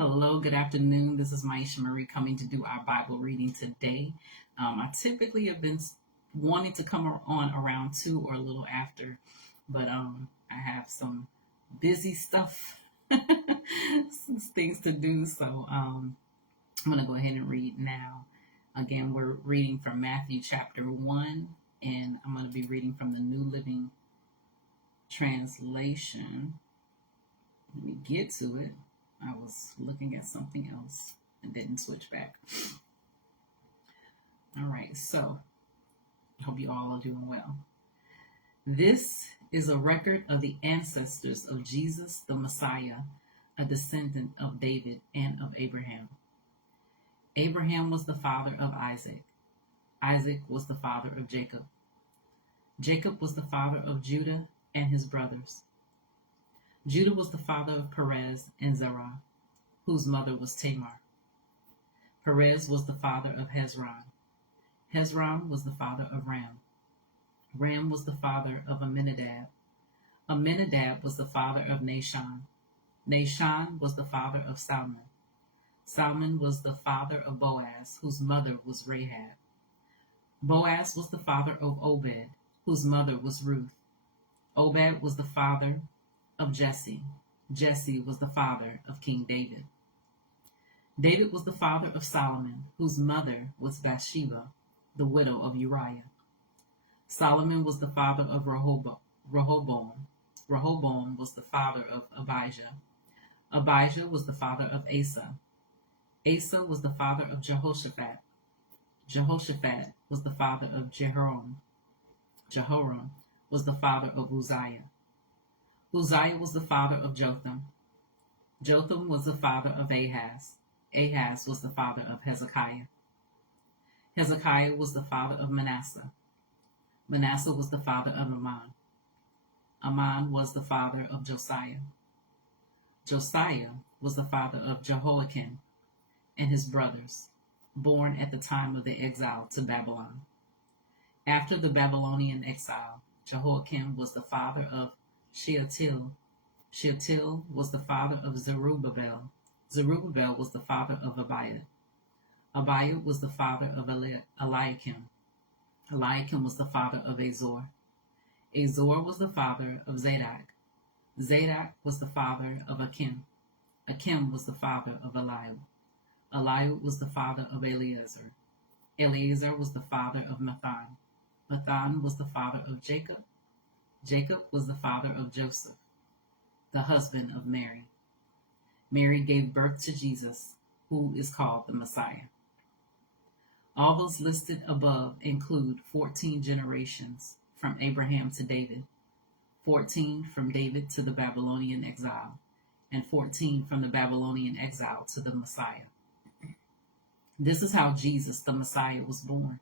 Hello, good afternoon. This is Myesha Marie coming to do our Bible reading today. I typically have been wanting to come on around 2 or a little after, but I have some busy stuff, some things to do. So I'm going to go ahead and read now. Again, we're reading from Matthew chapter 1, and I'm going to be reading from the New Living Translation. Let me get to it. I was looking at something else and didn't switch back. All right, so I hope you all are doing well. This is a record of the ancestors of Jesus the Messiah, a descendant of David and of Abraham. Abraham was the father of Isaac. Isaac was the father of Jacob. Jacob was the father of Judah and his brothers. Judah was the father of Perez and Zerah, whose mother was Tamar. Perez was the father of Hezron. Hezron was the father of Ram. Ram was the father of Amminadab. Amminadab was the father of Nahshon. Nahshon was the father of Salmon. Salmon was the father of Boaz, whose mother was Rahab. Boaz was the father of Obed, whose mother was Ruth. Obed was the father of Jesse. Jesse was the father of King David. David was the father of Solomon, whose mother was Bathsheba, the widow of Uriah. Solomon was the father of Rehoboam. Rehoboam was the father of Abijah. Abijah was the father of Asa. Asa was the father of Jehoshaphat. Jehoshaphat was the father of Jehoram. Jehoram was the father of Uzziah. Uzziah was the father of Jotham. Jotham was the father of Ahaz. Ahaz was the father of Hezekiah. Hezekiah was the father of Manasseh. Manasseh was the father of Amon. Amon was the father of Josiah. Josiah was the father of Jehoiakim and his brothers, born at the time of the exile to Babylon. After the Babylonian exile, Jehoiakim was the father of Shealtiel. Shealtiel was the father of Zerubbabel. Zerubbabel was the father of Abiud. Abiud was the father of Eliakim. Eliakim was the father of Azor. Azor was the father of Zadok. Zadok was the father of Akim. Akim was the father of Eliud. Eliud was the father of Eleazar. Eleazar was the father of Mathan. Mathan was the father of Jacob. Jacob was the father of Joseph, the husband of Mary. Mary gave birth to Jesus, who is called the Messiah. All those listed above include 14 generations from Abraham to David, 14 from David to the Babylonian exile, and 14 from the Babylonian exile to the Messiah. This is how Jesus, the Messiah, was born.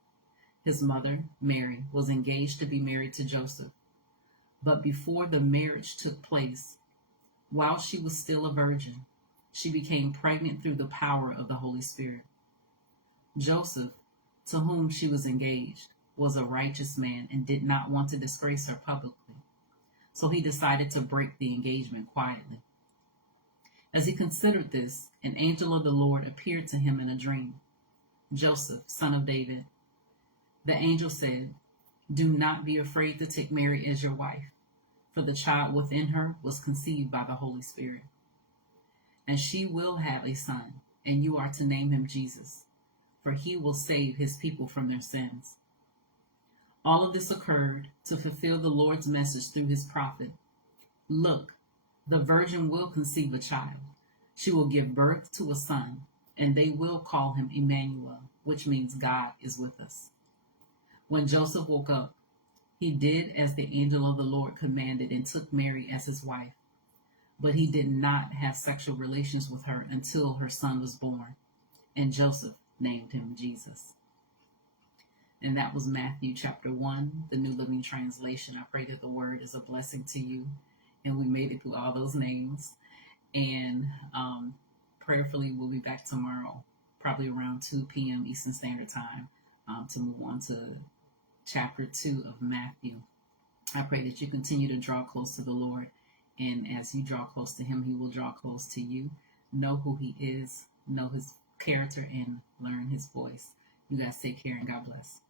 His mother, Mary, was engaged to be married to Joseph. But before the marriage took place, while she was still a virgin, she became pregnant through the power of the Holy Spirit. Joseph, to whom she was engaged, was a righteous man and did not want to disgrace her publicly. So he decided to break the engagement quietly. As he considered this, an angel of the Lord appeared to him in a dream. Joseph, son of David. The angel said, "Do not be afraid to take Mary as your wife, for the child within her was conceived by the Holy Spirit. And she will have a son, and you are to name him Jesus, for he will save his people from their sins." All of this occurred to fulfill the Lord's message through his prophet. "Look, the virgin will conceive a child. She will give birth to a son, and they will call him Emmanuel, which means God is with us." When Joseph woke up, he did as the angel of the Lord commanded and took Mary as his wife. But he did not have sexual relations with her until her son was born, and Joseph named him Jesus. And that was Matthew chapter 1, the New Living Translation. I pray that the word is a blessing to you, and we made it through all those names. And prayerfully, we'll be back tomorrow, probably around 2 p.m. Eastern Standard Time, to move on to chapter 2 of Matthew. I pray that you continue to draw close to the Lord, and as you draw close to him, he will draw close to you. know who he is, know his character, and learn his voice. You guys take care and God bless.